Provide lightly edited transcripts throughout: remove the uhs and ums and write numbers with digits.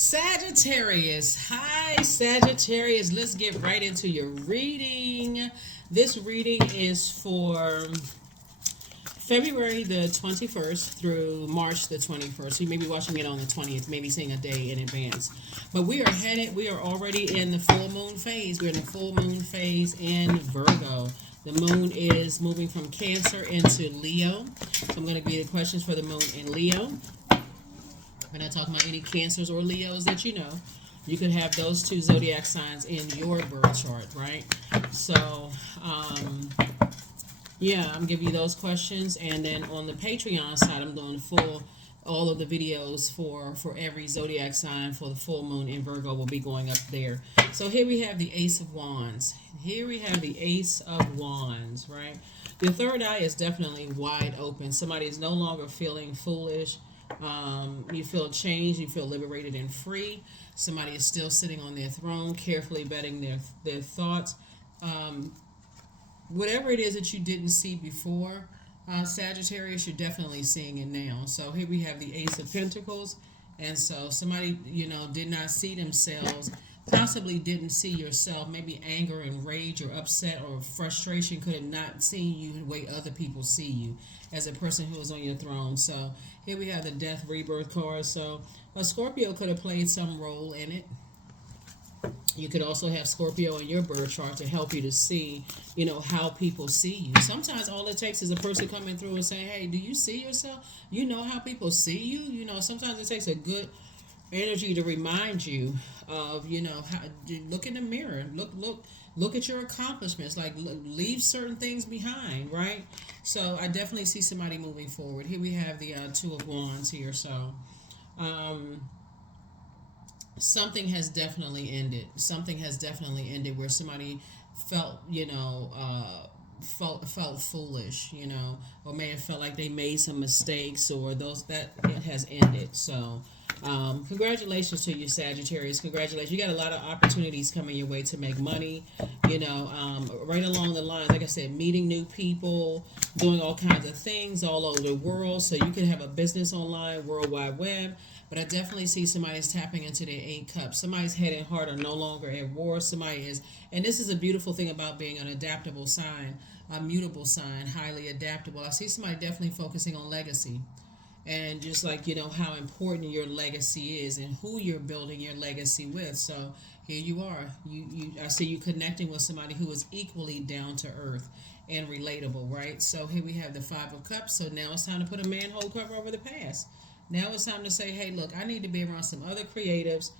Sagittarius. Hi, Sagittarius. Let's get right into your reading. This reading is for February the 21st through March the 21st. So you may be watching it on the 20th, maybe seeing a day in advance. But we are already in the full moon phase. We're in the full moon phase in Virgo. The moon is moving from Cancer into Leo. So I'm going to give you the questions for the moon in Leo. We're not talking about any Cancers or Leos that you know. You could have those two zodiac signs in your birth chart, right? So, yeah, I'm giving you those questions, and then on the Patreon side, I'm doing all of the videos for every zodiac sign for the full moon in Virgo will be going up there. So here we have the Ace of Wands. Here we have the Ace of Wands, right? Your third eye is definitely wide open. Somebody is no longer feeling foolish. You feel changed, you feel liberated and free. Somebody is still sitting on their throne, carefully vetting their thoughts. Whatever it is that you didn't see before, Sagittarius, you're definitely seeing it now. So here we have the Ace of Pentacles. And so somebody, did not see themselves, possibly didn't see yourself. Maybe anger and rage or upset or frustration could have not seen you the way other people see you as a person who is on your throne. So here we have the Death Rebirth card. So a Scorpio could have played some role in it. You could also have Scorpio in your birth chart to help you to see, how people see you. Sometimes all it takes is a person coming through and saying, hey, do you see yourself? You know how people see you? Sometimes it takes a good energy to remind you of, how, look in the mirror. Look at your accomplishments. Like, leave certain things behind, right? So I definitely see somebody moving forward. Here we have the Two of Wands here. So, something has definitely ended. Something has definitely ended where somebody felt, felt foolish, or may have felt like they made some mistakes, or those that it has ended. So, congratulations to you, Sagittarius. Congratulations. You got a lot of opportunities coming your way to make money, right along the lines, like I said, meeting new people, doing all kinds of things all over the world. So you can have a business online, World Wide Web. But I definitely see somebody's tapping into their 8 cups. Somebody's head and heart are no longer at war. Somebody is, and this is a beautiful thing about being an adaptable sign, a mutable sign, highly adaptable. I see somebody definitely focusing on legacy. And just like, how important your legacy is and who you're building your legacy with. So here you are. I see you connecting with somebody who is equally down to earth and relatable, right? So here we have the 5 of Cups. So now it's time to put a manhole cover over the past. Now it's time to say, hey, look, I need to be around some other creatives,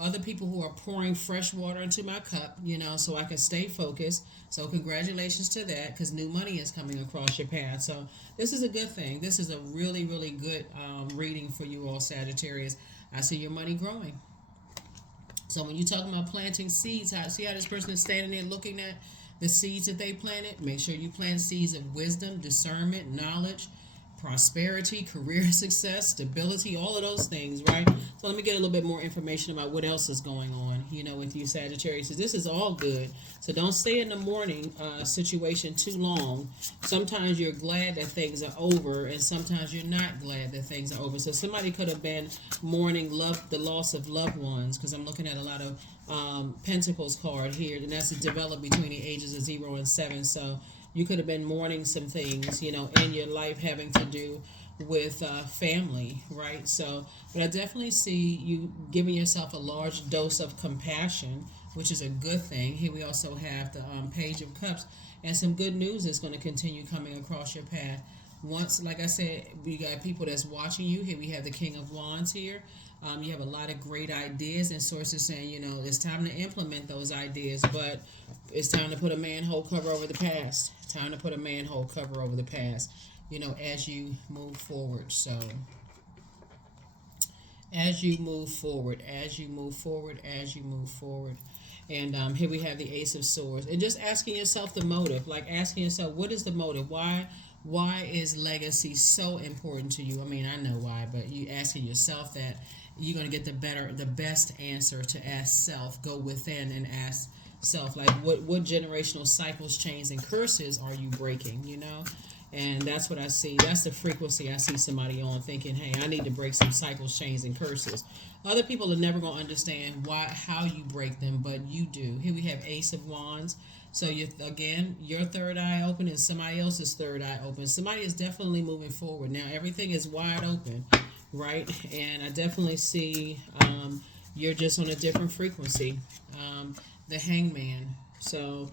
other people who are pouring fresh water into my cup, so I can stay focused. So congratulations to that, because new money is coming across your path. So this is a good thing. This is a really, really good reading for you all, Sagittarius. I see your money growing. So when you're talking about planting seeds, see how this person is standing there looking at the seeds that they planted? Make sure you plant seeds of wisdom, discernment, knowledge, prosperity, career success, stability, all of those things, right? So let me get a little bit more information about what else is going on, with you, Sagittarius. So this is all good. So don't stay in the mourning situation too long. Sometimes you're glad that things are over, and sometimes you're not glad that things are over. So somebody could have been mourning the loss of loved ones, because I'm looking at a lot of Pentacles card here, and that's developed between the ages of 0 and 7. So you could have been mourning some things, in your life having to do with family, right? So, but I definitely see you giving yourself a large dose of compassion, which is a good thing. Here we also have the Page of Cups, and some good news is going to continue coming across your path. Once, like I said, we got people that's watching you. Here we have the King of Wands here. You have a lot of great ideas and sources saying, it's time to implement those ideas, but it's time to put a manhole cover over the past. Time to put a manhole cover over the past, as you move forward. So, as you move forward. And here we have the Ace of Swords. And just asking yourself the motive, like asking yourself, what is the motive? Why is legacy so important to you? I mean, I know why, but you asking yourself that, you're going to get the best answer to ask self. Go within and ask self, like, what generational cycles, chains, and curses are you breaking, And that's what I see. That's the frequency I see somebody on, thinking, hey, I need to break some cycles, chains, and curses. Other people are never going to understand how you break them, but you do. Here we have Ace of Wands. So again, your third eye open and somebody else's third eye open. Somebody is definitely moving forward. Now everything is wide open, right? And I definitely see you're just on a different frequency. The Hangman. So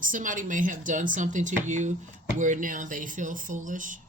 somebody may have done something to you where now they feel foolish.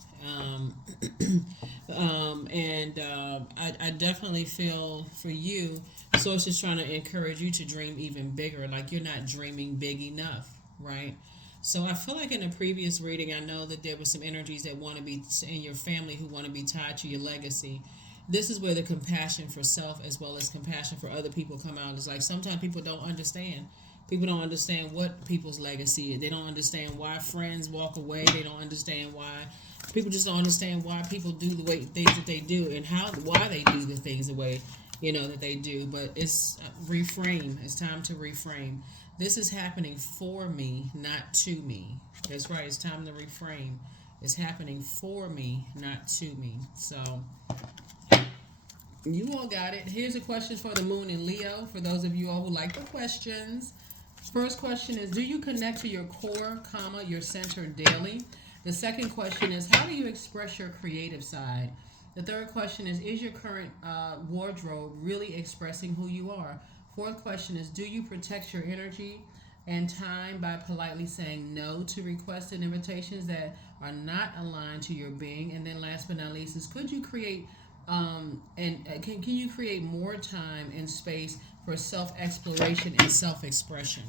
I definitely feel for you, so it's just trying to encourage you to dream even bigger, like you're not dreaming big enough, right? So I feel like in a previous reading, I know that there were some energies that want to be in your family who want to be tied to your legacy. This is where the compassion for self as well as compassion for other people come out. It's like sometimes people don't understand. People don't understand what people's legacy is. They don't understand why friends walk away. They don't understand why people just don't understand why people do the way things that they do and why they do the things the way that they do. But it's reframe. It's time to reframe. This is happening for me, not to me. That's right. It's time to reframe. It's happening for me, not to me. So you all got it. Here's a question for the moon in Leo. For those of you all who like the questions. First question is, do you connect to your core, your center daily? The second question is, how do you express your creative side? The third question is your current wardrobe really expressing who you are? Fourth question is, do you protect your energy and time by politely saying no to requests and invitations that are not aligned to your being? And then last but not least is, could you create can you create more time and space for self-exploration and self-expression?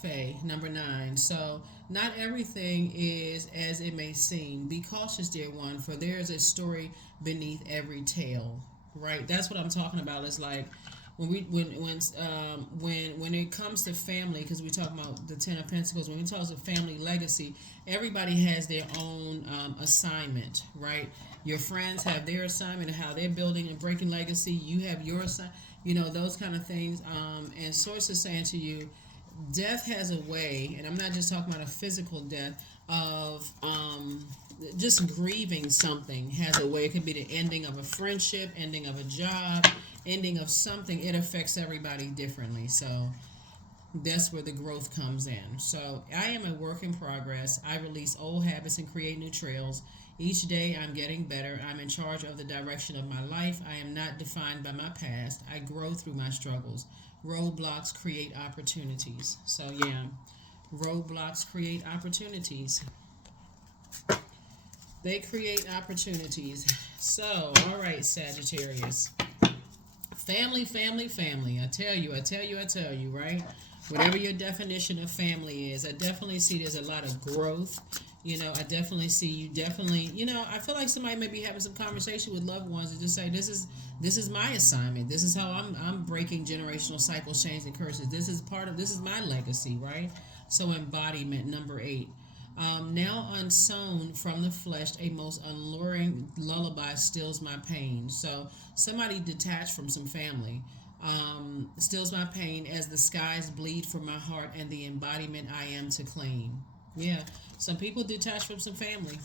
Faye, number 9. So, not everything is as it may seem. Be cautious, dear one, for there is a story beneath every tale. Right? That's what I'm talking about. It's like when it comes to family, because we talk about the 10 of Pentacles, when we talk about family legacy, everybody has their own assignment, right? Your friends have their assignment of how they're building and breaking legacy. You have your assignment, those kind of things. And Source is saying to you, death has a way, and I'm not just talking about a physical death, of just grieving something has a way. It could be the ending of a friendship, ending of a job, ending of something. It affects everybody differently. So that's where the growth comes in. So I am a work in progress. I release old habits and create new trails. Each day I'm getting better. I'm in charge of the direction of my life. I am not defined by my past. I grow through my struggles. Roadblocks create opportunities. So yeah, roadblocks create opportunities. They create opportunities. So, all right, Sagittarius. Family, family, family. I tell you, right? Whatever your definition of family is, I definitely see there's a lot of growth. I definitely see you I feel like somebody may be having some conversation with loved ones and just say, this is my assignment. This is how I'm breaking generational cycles, chains, and curses. This is my legacy, right? So embodiment, number 8. Now unsown from the flesh, a most alluring lullaby stills my pain. So somebody detached from some family stills my pain as the skies bleed for my heart and the embodiment I am to claim. Yeah, some people detach from some family.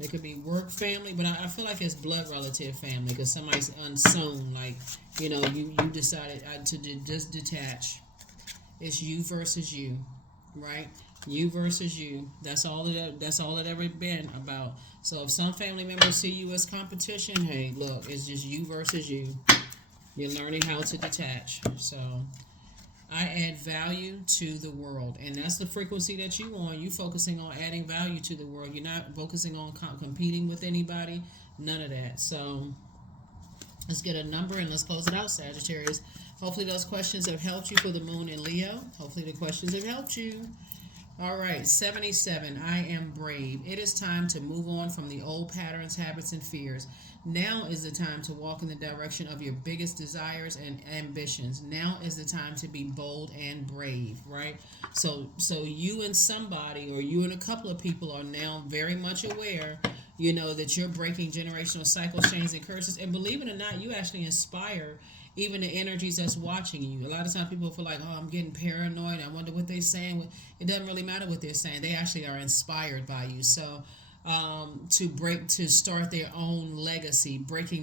It could be work family, but I feel like it's blood relative family because somebody's unsown. Like, you decided to just detach. It's you versus you, right? You versus you. That's all it ever been about. So if some family members see you as competition, hey, look, it's just you versus you. You're learning how to detach. So I add value to the world, and that's the frequency that you on. You focusing on adding value to the world. You're not focusing on competing with anybody. None of that. So let's get a number and let's close it out, Sagittarius. Hopefully those questions have helped you for the moon in Leo. Hopefully the questions have helped you. All right, 77. I am brave. It is time to move on from the old patterns, habits, and fears. Now is the time to walk in the direction of your biggest desires and ambitions. Now is the time to be bold and brave, right? So you and somebody, or you and a couple of people, are now very much aware, that you're breaking generational cycles, chains, and curses. And believe it or not, you actually inspire even the energies that's watching you. A lot of times people feel like, oh, I'm getting paranoid. I wonder what they're saying. It doesn't really matter what they're saying. They actually are inspired by you. So to start their own legacy, building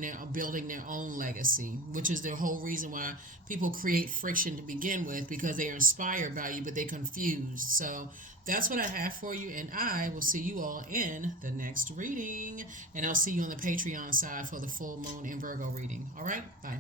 their own legacy, which is the whole reason why people create friction to begin with, because they are inspired by you, but they're confused. So that's what I have for you, and I will see you all in the next reading, and I'll see you on the Patreon side for the full moon in Virgo reading. All right, bye.